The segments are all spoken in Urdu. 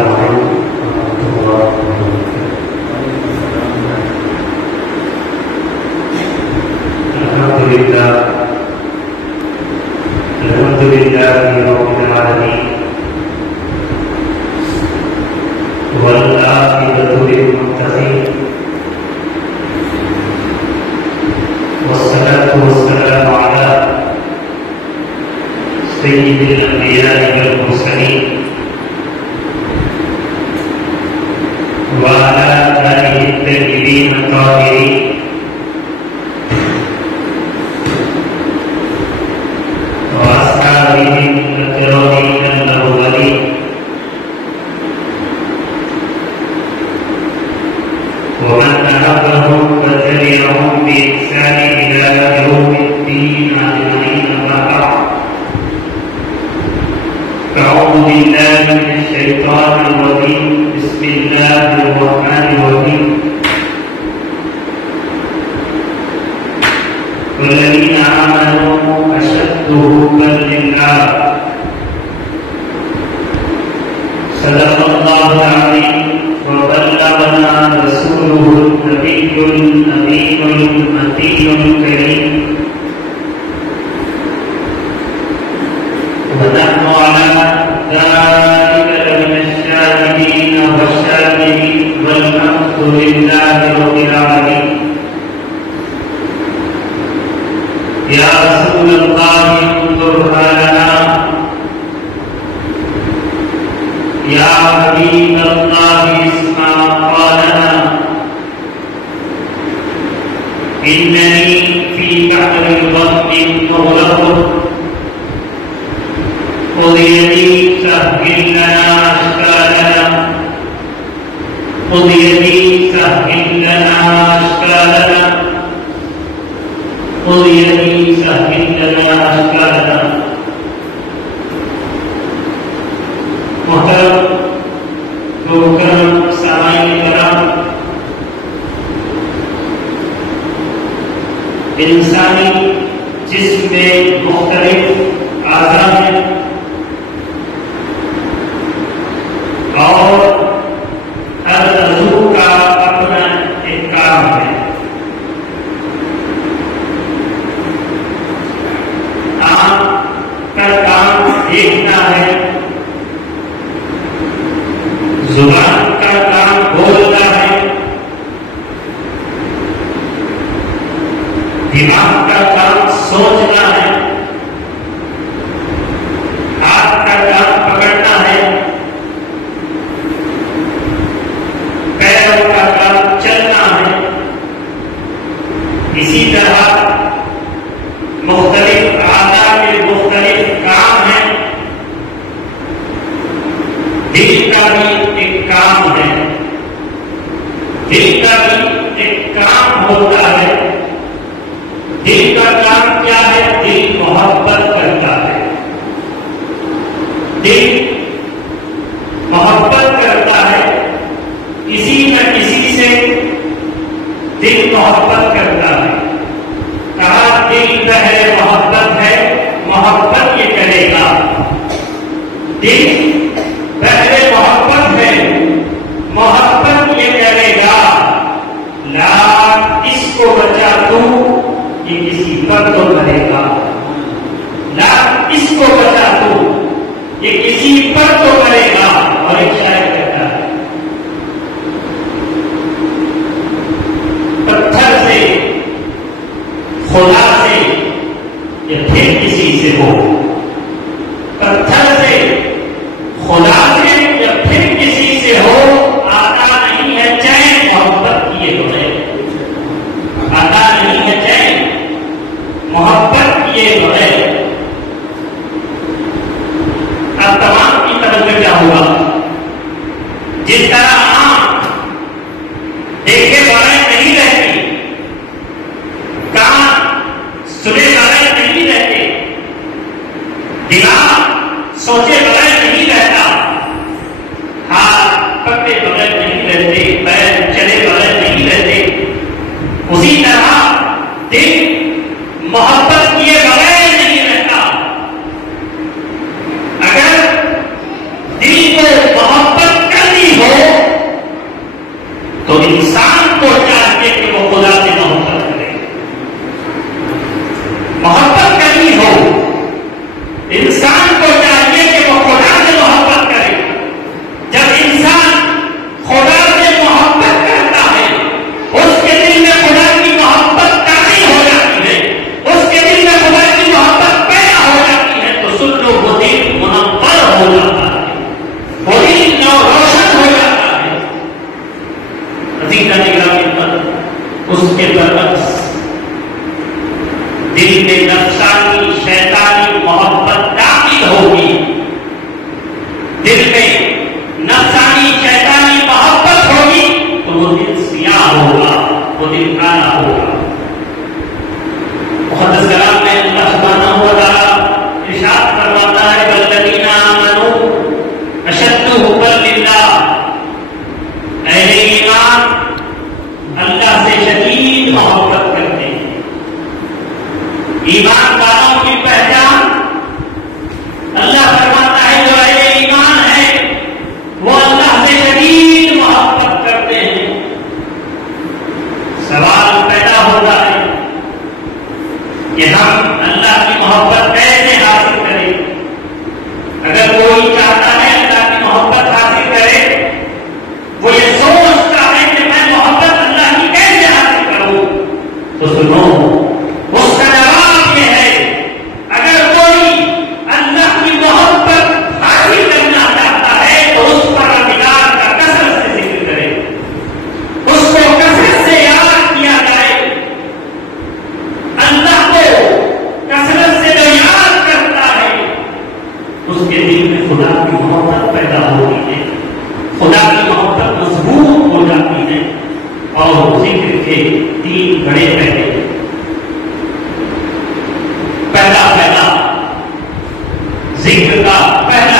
السلام علیکم ورحمۃ اللہ وبرکاتہ۔ الحمد للہ رب العالمین والعاقبۃ للمتقین والصلاة والسلام علی سید الانبیاء والمرسلین وعلى آلہ الطیبین الطاہرین وأصحابهم الكرامين الأولين ومن أحبهم وتبعهم بإحسان إلى يوم الدين أجمعين، أما بعد، أعوذ بالله من الشيطان الرجيم، بسم الله الرحمن الرحيم. والذين آمنوا أشد حبا لله، صدق الله العظيم وبلغنا رسوله النبي الأمين المتين الكريم، ونحن على ذلك لمن الشاهدين والشاكرين، والحمد لله رب العالمين. یا رسول اللہ انظر حالنا، یا حبیب اللہ اسمع قالنا، اننی فی بحر الغم مغرق، خذ یدی سهل لنا اشکالنا، خذ یدی سهل لنا اشکالنا، خذ یدی سهل لنا اشکالنا. محترم سامعین کرام، انسانی جسم میں مختلف اعضاء ہیں اور ہر عضو کا اپنا ایک کام ہے. کا کام دیکھنا ہے، زبان کا کام بولنا ہے، دماغ کا کام سوچنا ہے، ہاتھ کا کام پکڑنا ہے، پیروں کا کام چلنا ہے. اسی طرح مختلف اعضاء کے مختلف کام ہیں. دل کا بھی ایک کام ہے، دل کا بھی ایک کام ہوتا ہے. دل کا کام کیا ہے؟ دل محبت کرتا ہے، دل محبت کرتا ہے، کسی نہ کسی سے دل محبت کرتا ہے. کہا دل پہلے محبت ہے، محبت یہ کرے گا. دل پہلے محبت ہے، محبت یہ کرے گا. لا اس کو بچا دوں، یہ کسی پر تو کرے گا. لا اس کو بچا دوں، یہ کسی پر تو کرے گا. اور ایک شاعر کہتا ہے، پتھر سے، خدا سے، یا پھر کسی سے ہو. پتھر سے، خدا سے، یا پھر کسی سے ہو، آتا نہیں ہے چین محبت کیے بغیر. آتا نہیں ہے چین محبت کیے بغیر. اب تمام کی طرف سے کیا ہوگا؟ جس طرح آنکھ دیکھے بغیر نہیں رہتی، کان سنے بغیر نہیں رہتے، دماغ سوچے بغیر نہیں رہتا، ہاتھ پکڑے بغیر نہیں رہتے، پیر چلے بغیر نہیں رہتے. اسی طرح دل محبت کیے بغیر نہیں رہتا. اگر دل کو محبت دن سیاہ ہوگا، وہ دن کالا ہوگا۔ مقدس کلام میں اللہ سبحانہ و تعالیٰ ارشاد فرماتا ہے والذین آمنوا اشد حبا للہ، اہل ایمان اللہ سے شدید محبت کرتے ہیں۔ ایمان والوں کی پہچان اللہ فرماتا ہے جو اہل ایمان ہے وہ اللہ سے شدید محبت کرتے ہیں۔ سوال پیدا ہوتا ہے کہ ہم اللہ کی محبت کیسے حاصل کریں؟ اگر کوئی چاہتا ہے اللہ کی محبت حاصل کرے، وہ یہ سوچتا ہے کہ میں محبت اللہ کی کیسے حاصل کروں، تو سنو اس کا جواب یہ ہے اگر کوئی اللہ کی محبت حاصل کرنا چاہتا ہے تو اس پروردگار کا کثرت سے ذکر کرے، اس کو کثرت سے یاد کیا جائے۔ اللہ کو کثرت سے جو یاد کرتا ہے اس کے دل میں خدا کی محبت پیدا ہوتی ہے، خدا کی محبت مضبوط ہو جاتی ہے۔ اور ذکر کے تین بڑے پہلے، پہلا ذکر کا پہلا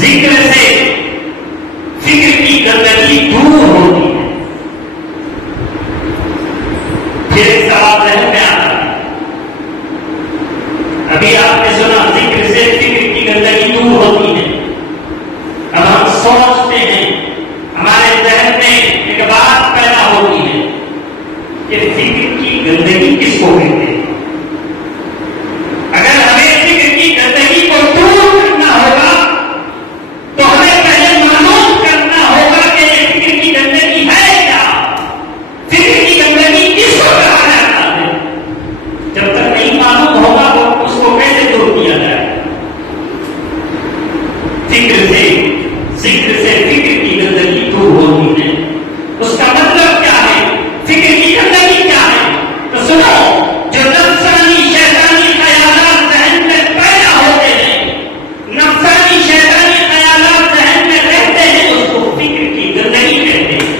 ذکر سے فکر کی گندگی دور ہوتی ہے۔ پھر ایک سوال ذہن میں آتا ہے، ابھی آپ نے سنا ذکر سے فکر کی گندگی دور ہوتی ہے۔ اب ہم سوچتے ہیں، ہمارے ذہن میں ایک بات پیدا ہوتی ہے کہ فکر کی گندگی کس کو کہتے ہیں؟ اگر ہمیں فکر کی گندگی کو دور کرنا ہوگا تو ہمیں پہلے معلوم کرنا ہوگا کہ یہ فکر کی گندگی ہے کیا، فکر کی گندگی کس کو کہا جاتا ہے۔ جب تک نہیں معلوم ہوگا تو اس کو کیسے دور کیا جائے؟ ذکر سے فکر کی گندگی دور ہوتی ہے۔ اس کا مطلب کیا ہے؟ فکر کی گندگی کیا ہے؟ تو سنو، جو نفسانی شیطانی خیالات ذہن میں پیدا ہوتے ہیں، نفسانی شیطانی خیالات ذہن میں رہتے ہیں، اس کو فکر کی گندگی کہتے ہیں۔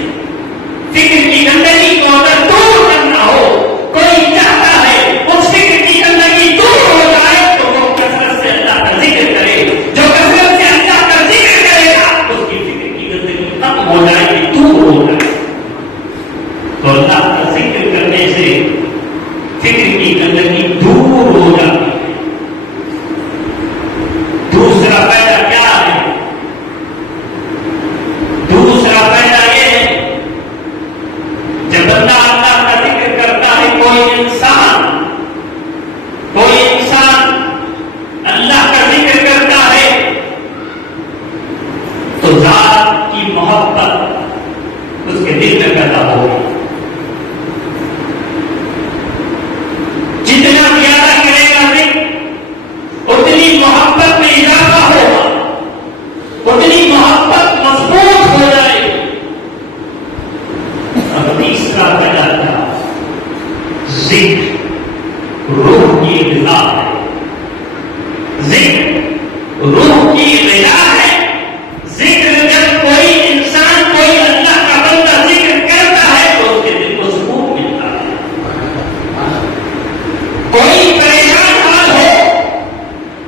فکر کی گندگی کو اگر دور کرنا ہو، کوئی چاہتا ہے اس فکر کی گندگی دور ہو جائے تو وہ کثرت سے اللہ کا ذکر کرے۔ جو کثرت سے اللہ کا ذکر کرے گا اس کی فکر کی گندگی ختم ہو جائے گی، دور ہو جائے گی۔ تو اللہ کا ذکر کرنے سے فکر کی گندگی دور ہو جاتی ہے۔ دوسرا فائدہ کیا ہے؟ دوسرا فائدہ یہ ہے جب بندہ اللہ کا ذکر کرتا ہے، کوئی انسان اللہ کا ذکر کرتا ہے تو ذات کی محبت اس کے دل میں پیدا ہوگی۔ جتنا زیادہ کرے گا ذکر اتنی محبت میں اضافہ ہوگا، اتنی محبت مضبوط ہو جائے گی۔ اب تیسرا فائدہ کیا؟ ذکر روح کی غذا ہے، ذکر روح کی غذا ہے۔ ذکر جب کوئی انسان، کوئی اللہ کا بندہ ذکر کرتا ہے تو اس کے دل کو سکون ملتا ہے۔ کوئی پریشان حال ہو،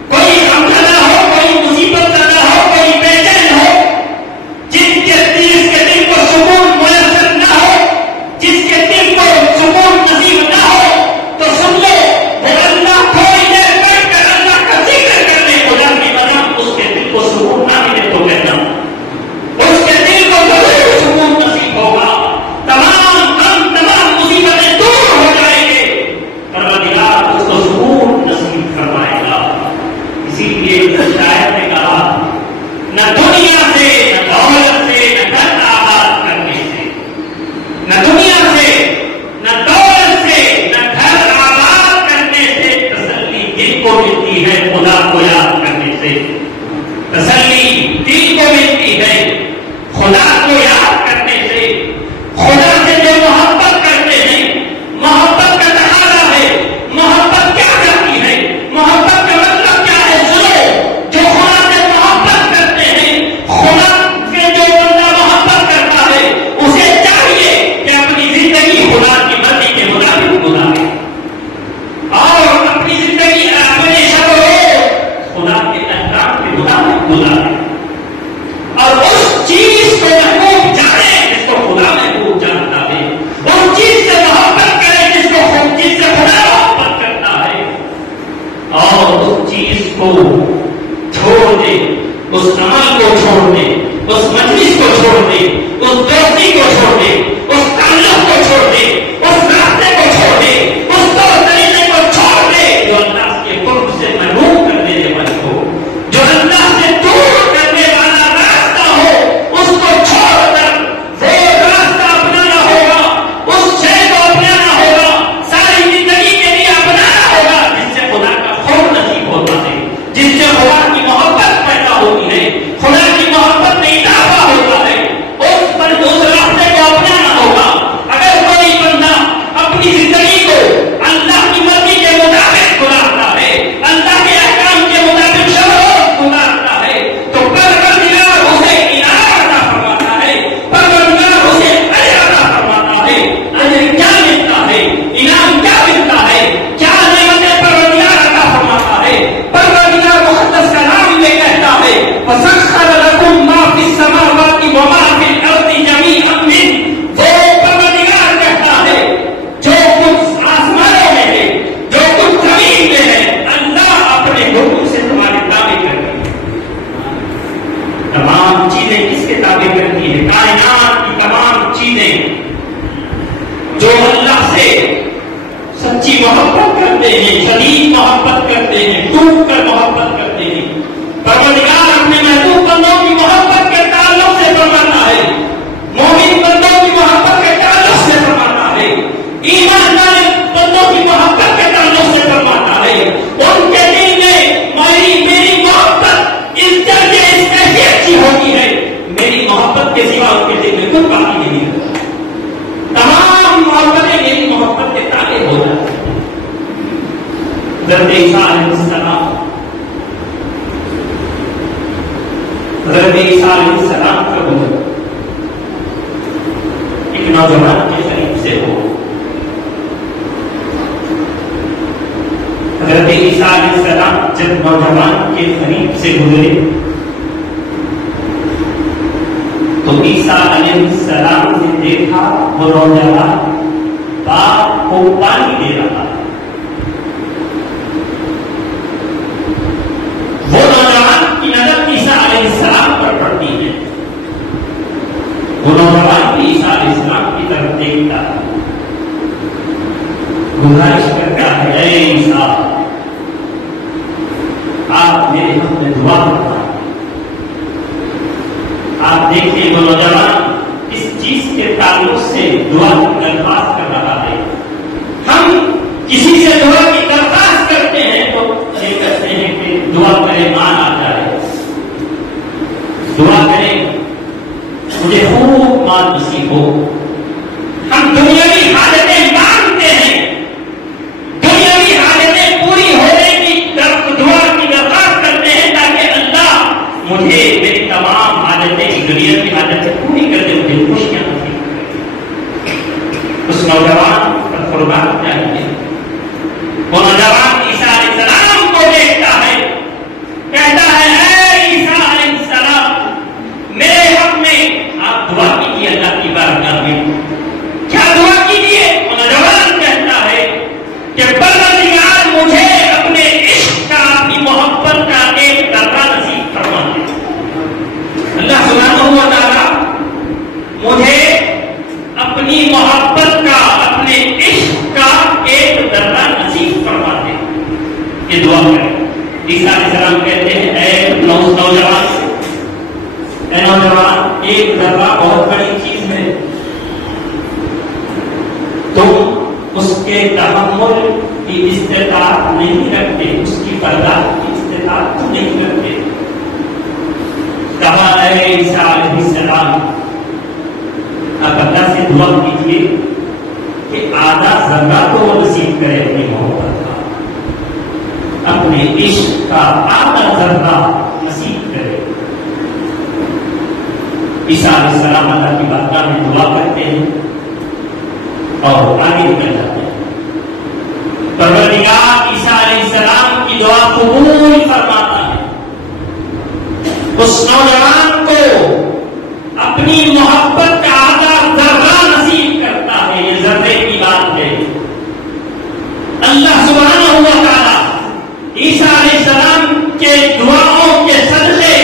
کوئی غمزدہ ہو، کوئی مصیبت زدہ ہو، کوئی بے چین ہو، جس کے دل کو سکون میسر نہ ہو، جس کے دل کو سکون نصیب نہ ہو، تو سن لو وہ اللہ تھوڑی دیر بیٹھ کر اللہ کا ذکر کرنے کو جاتی بنا اس کے دل کو سکون نہ ملے تو کہنا اس کے دل کو ضرور سکون نصیب ہوگا، تمام غم تمام مصیبتیں دور ہو جائیں گے، پروردگار اس کو سکون نصیب فرمائے گا۔ اسی لیے شاعر نے کہا نہ دنیا سے، نہ دولت سے، نہ گھر آباد کرنے سے، نہ دنیا سے، نہ دولت سے، نہ گھر آباد کرنے سے تسلی دل کو ملتی ہے، خدا کو یاد کرنے سے تسلی دل کو ملتی ہے، خدا کو یاد کرنے سے۔ خدا سے جو محبت کرتے ہیں، محبت کا تقاضا ہے، محبت کیا کرتی ہے، محبت کا مطلب کیا ہے؟ سنو، جو خدا سے محبت کرتے ہیں، خدا سے جو بندہ محبت کرتا اس عمل کو چھوڑ دے، اس مجلس کو چھوڑ دے، اس دوستی کو چھوڑ دے، اس تعلق کو چھوڑ دے، اس راستے کو چھوڑ دے، اس طور طریقے کو چھوڑ دے جو اللہ کے قرب سے محروم کر دینے والے ہو، جو اللہ سے دور کرنے والا راستہ ہو، اس کو چھوڑ کر وہ راستہ اپنانا ہوگا، اس شے کو اپنانا ہوگا، ساری زندگی کے لیے اپنانا ہوگا جس سے خدا کا خوف نصیب ہوتا ہے، جس سے خدا کی محبت پیدا ہوتی ہے، خدا کی محبت میں اضافہ ہوتا ہے، اس پر اس راستے کو اپنانا ہوگا۔ اگر کوئی بندہ اپنی زندگی کو اللہ کی مرضی کے مطابق گزارتا ہے، اللہ کے احکام کے مطابق شب و روز گزارتا ہے، تو پروردگار اسے انعام عطا فرماتا ہے، پروردگار اسے اجر عطا فرماتا ہے۔ اجر کیا ملتا ہے، انعام کیا ملتا ہے، کیا نعمتیں پروردگار عطا فرماتا ہے۔ پروردگار مقدس کلام میں کہتا ہے وَسَخَّرَ لَكُم مَّا فِي السَّمَاوَاتِ وَمَا فِي الْأَرْضِ جَمِيعًا مِّنْهُ، وہ پروردگار کہتا ہے جو کچھ آسمانوں میں ہے، جو کچھ زمین میں ہے، اللہ اپنے حکم سے تمہارے تابع کرتا ہے۔ تمام چیزیں کس کے تابع کرتی ہے؟ کائنات کی تمام چیزیں جو اللہ سے سچی محبت کرتے ہیں، شدید محبت کرتے ہیں، ڈوب کر محبت کرتے ہیں، پروردگار اپنے محبوب بندوں کی محبت کے تعلق سے فرماتا ہے، مومن بندوں کی محبت کے تعلق سے فرماتا ہے، ایمان والے بندوں کی محبت کے تعلق سے فرماتا ہے۔ ان کے دل میں میری محبت اس درجے اس کیسی اچھی ہوتی ہے، میری محبت کے سوا ان کے دل میں کوئی باقی نہیں رہتا، تمام محبتیں میری محبت کے تابع ہو جاتی ہیں۔ حضرت عیسیٰ علیہ السلام کا گزر ایک نوجوان کے قریب سے ہو۔ حضرت عیسیٰ علیہ السلام جب نوجوان کے قریب سے گزرے تو عیسیٰ علیہ السلام نے دیکھا وہ نوجوان باغ کو پانی دے رہا ہے۔ وہ نوجوان کی نظر عیسیٰ علیہ السلام پر پڑتی ہے، وہ نوجوان بھی عیسیٰ علیہ السلام کی طرف دیکھتا ہے، گزارش کرتا ہے اے عیسیٰ آپ میرے حق میں دعا کرنا۔ آپ دیکھیں وہ نوجوان اس چیز کے تعلق سے دعا کی درخواست کر رہا ہے۔ ہم کسی سے دعا کی درخواست کرتے ہیں تو یہ کہتے ہیں کہ دعا کرے مان آ جائے، دعا کرے مجھے خوب مال نصیب ہو۔ ہم دنیاوی حاجتیں مانگتے ہیں، دنیاوی حاجتیں پوری ہونے کی دعا کی درخواست کرتے ہیں تاکہ اللہ مجھے میری تمام حاجتیں، دنیا کی حاجتیں پوری کر دے، مجھے خوشیاں نصیب کرے۔ اس نوجوان کا قربان چاہیے، وہ نوجوان عیسیٰ علیہ السلام کو دیکھتا ہے، کہتا ہے اے عیسیٰ علیہ السلام میرے حق میں آپ دعا کیجیے اللہ کی بارگاہ میں۔ کیا دعا کیجیے؟ وہ نوجوان کہتا ہے کہ پروردگار مجھے اپنے عشق کا، اپنی محبت کا ایک ذرہ نصیب فرما دے۔ اللہ سبحانہ و تعالیٰ مجھے اپنی محبت کا، اپنے عشق کا ایک ذرہ نصیب فرما دے۔ یہ دعا کریں۔ عیسیٰ علیہ السلام کہتے ہیں اے نوجوان سے، اے نوجوان ایک ذرہ بہت بڑی چیز ہے، تم اس کے تحمل کی استطاعت نہیں رکھتے، اس کی برداشت کی استطاعت تم نہیں رکھتے۔ کہا اے عیسیٰ علیہ السلام آپ اللہ سے دعا کیجیے کہ آدھا ذرہ تو وہ نصیب کرے اپنی محبت کا، اپنے عشق کا آدھا ذرہ نصیب کرے۔ عیسیٰ علیہ السلام اللہ کی بارگاہ میں دعا کرتے ہیں اور آگے نکل جاتے ہیں۔ پروردگار عیسیٰ علیہ السلام کی دعا قبول فرماتا ہے، اس نوجوان کو اپنی محبت کا آدھا ذرہ نصیب کرتا ہے۔ یہ ذرے کی بات ہے۔ اللہ سبحانہ و تعالیٰ عیسیٰ علیہ السلام کے دعاؤں کے صدقے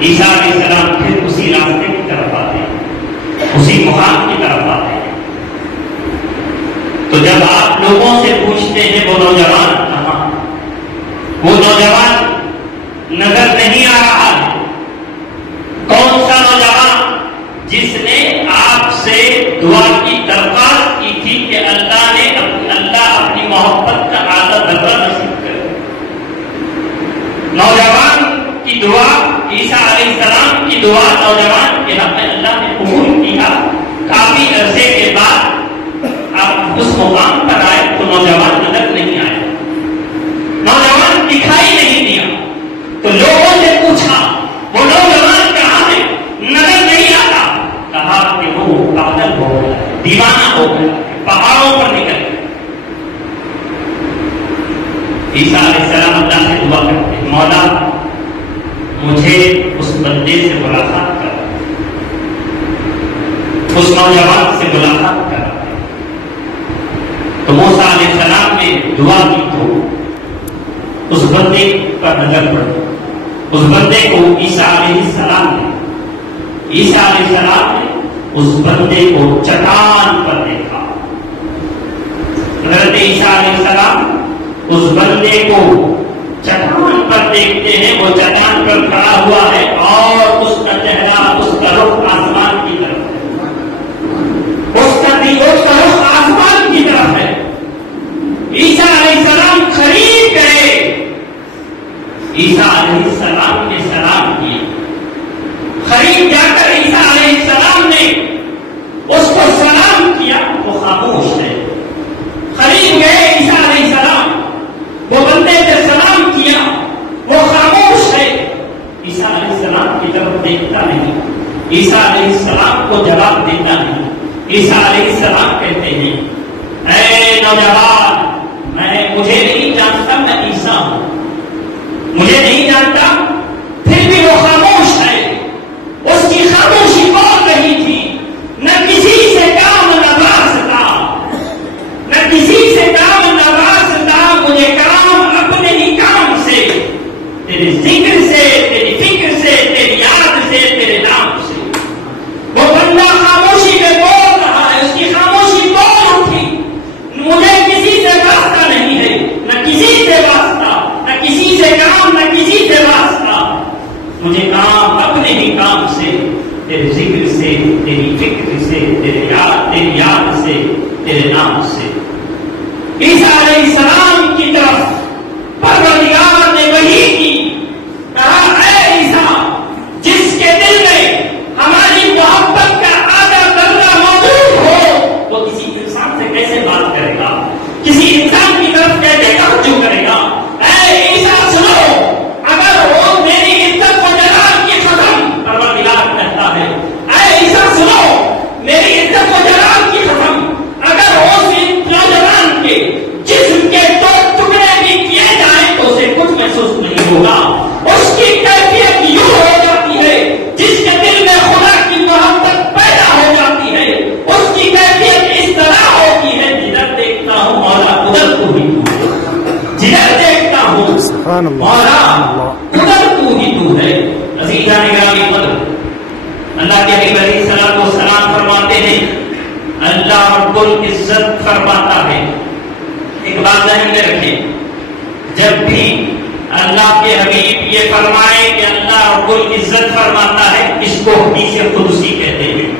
عیسیٰ علیہ السلام پھر اسی راستے کی طرف آتے ہیں، اسی مقام کی طرف آتے ہیں۔ تو جب آپ لوگوں سے پوچھتے ہیں وہ نوجوان کہاں، وہ نوجوان نظر نہیں آ رہا ہے۔ کون سا نوجوان جس نے آپ سے دعا کی درخواست کی تھی کہ اللہ اپنی محبت کا آدھا ذرہ نصیب کرے؟ نوجوان کی دعا، عیسیٰ علیہ السلام کی دعا نوجوان کے حق میں اللہ نے قبول کیا۔ کافی عرصے کے بعد آپ اس مقام پر آئے تو نوجوان نظر نہیں آیا، نوجوان دکھائی نہیں دیا۔ تو لوگوں سے پوچھا وہ نوجوان کہاں ہے، نظر نہیں آتا۔ کہا کہ وہ پاگل ہو گیا، دیوانہ ہو گیا، پہاڑوں پر نکل گیا۔ عیسیٰ علیہ السلام اللہ سے دعا کرتے ہیں، مولا مجھے اس بندے سے ملاقات کر، اس نوجوان سے ملاقات کر۔ تو موسیٰ علیہ السلام نے دعا کی تو اس بندے پر نظر پڑی، اس بندے کو عیسیٰ علیہ السلام نے اس بندے کو چٹان پر دیکھا۔ حضرت عیسیٰ علیہ السلام اس بندے کو چٹان پر دیکھتے ہیں، وہ چٹان پر کھڑا ہوا ہے اور اس کا چہرہ، اس کا رخ آسمان کی طرف ہے، اس کا رخ آسمان کی طرف ہے۔ عیسیٰ علیہ السلام قریب گئے، عیسیٰ علیہ السلام نے سلام کیا۔ قریب جا کر عیسیٰ علیہ السلام نے اس کو سلام کیا، وہ خاموش ہے۔ قریب گئے عیسیٰ علیہ السلام، وہ بندے سے سلام کیا، وہ خاموش ہے۔ عیسیٰ علیہ السلام کی طرف دیکھتا نہیں، عیسیٰ علیہ السلام کو جواب دیتا نہیں۔ عیسیٰ علیہ السلام کہتے ہیں، اے نوجوان، مجھے نہیں جانتا، میں عیسیٰ ہوں، مجھے نہیں جانتا، پھر بھی وہ خاموش ہے۔ اس کی خاموشی بول رہی تھی، نہ کسی سے کام نہ واسطہ، نہ کسی سے کام نہ واسطہ، مجھے کام اپنے ہی کام سے، تیرے ذکر سے، تیری فکر سے، تیری یاد سے، تیرے نام سے۔ وہ بندہ خاموشی میں بول رہا ہے، اس کی خاموشی بول اٹھی، مجھے کسی سے واسطہ نہیں ہے، نہ کسی سے واسطہ، نہ کسی سے کام، نہ کسی سے واسطہ، مجھے کام اپنے ہی کام سے، تیرے ذکر سے، تیری فکر سے، تیری یاد سے، تیرے نام سے۔ عیسیٰ علیہ السلام کی طرف پروردگار نے وحی کی، کہا اے عیسیٰ، جس کے دل میں ہماری محبت کا آدھا ذرہ موجود ہو، وہ کسی انسان سے کیسے بات کرے گا، کسی انسان کی طرف کیسے توجہ کرے گا؟ اے عیسیٰ سنو، اگر وہ میری عزت و جلال کی قسم، پروردگار کہتا ہے، اے عیسیٰ سنو، میری عزت و جلال کی قسم، اگر وہ نوجوان کے جسم کے دو ٹکڑے بھی کیے جائیں تو اسے کچھ محسوس نہیں ہوگا۔ اس کی کیفیت یوں ہو جاتی ہے، جس کے دل میں خدا کی محبت پیدا ہو جاتی ہے، اس کی کیفیت اس طرح ہوتی ہے، جدھر دیکھتا ہوں مولا ادھر تو ہی تو ہے، جدھر دیکھتا ہوں مولا ادھر تو ہی تو ہے۔ عزیزان گرامی قدر، اللہ کے حبیب علیہ الصلوۃ والسلام فرماتے ہیں، اللہ رب العزت فرماتا ہے، ایک بات ذہن میں رکھیں، جب بھی اللہ کے حبیب یہ فرمائے کہ اللہ رب العزت فرماتا ہے، اس کو حدیث قدسی کہتے ہیں۔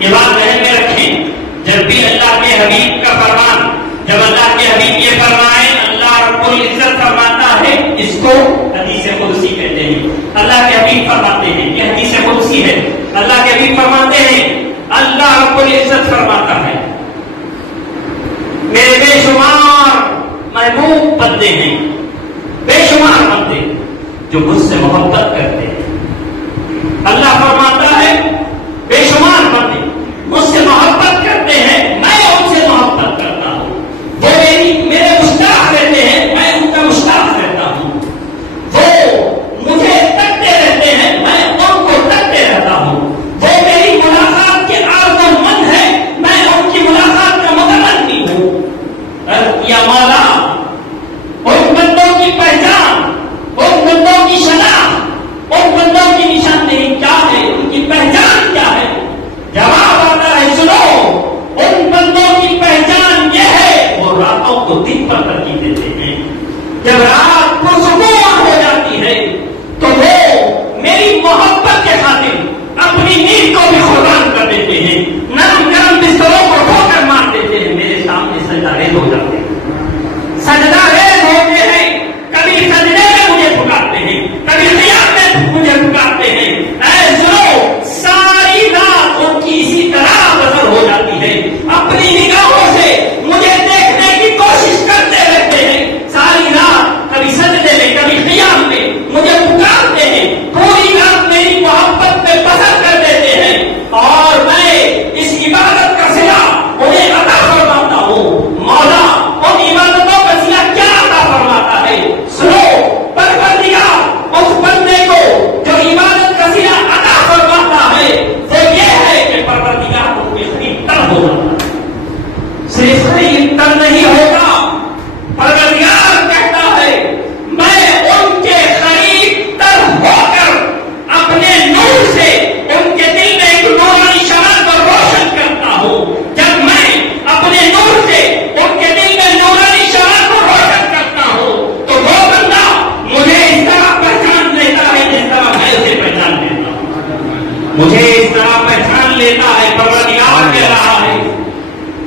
یہ بات ذہن میں رکھیں، جب بھی اللہ کے حبیب کا فرمان، جب اللہ کے حبیب یہ فرمائے اللہ رب العزت فرماتا ہے، اس کو حدیث قدسی کہتے ہیں۔ اللہ کے حبیب فرماتے ہیں، یہ حدیث قدسی ہے، اللہ کے حبیب فرماتے ہیں اللہ رب العزت فرماتا ہے، میرے بے شمار محبوب بندے ہیں، بے شمار بندے جو مجھ سے محبت کرتے ہیں۔ اللہ فرماتا ہے بے شمار بندے مجھ سے محبت کرتے ہیں، میں ان سے محبت کرتا ہوں، وہ میرے مشتاق رہتے ہیں، میں ان کا مشتاق رہتا ہوں، وہ مجھے تکتے رہتے ہیں، میں ان کو تکتے رہتا ہوں، وہ میری ملاقات کے آرزومند ہے، میں ان کی ملاقات کا متمنی ہوں۔ یا مولا، ان بندوں کی پہچان، ان بندوں کی شناخت، ان مجھے اس طرح پہچان لیتا ہے، پروردگار کہہ رہا ہے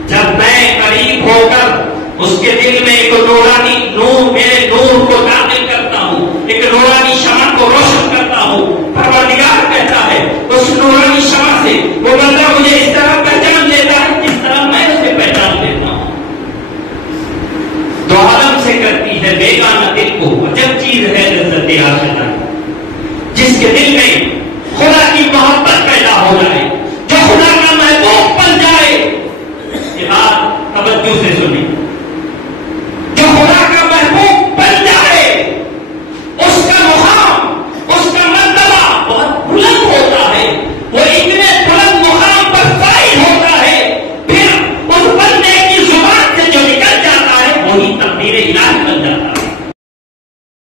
جب میں قریب ہو کر اس کے دل میں ایک نورانی نور، میرے نور کو داخل کرتا ہوں، ایک نورانی شمع کو روشن کرتا ہوں، پروردگار کہتا ہے اس نورانی شمع سے وہ بندہ مجھے اس طرح پہچان لیتا ہے جس طرح میں اسے پہچان لیتا ہوں۔ تو عالم سے کرتی ہے بیگانہ دل کو عجب چیز ہے لذت عاشقاں، جس کے دل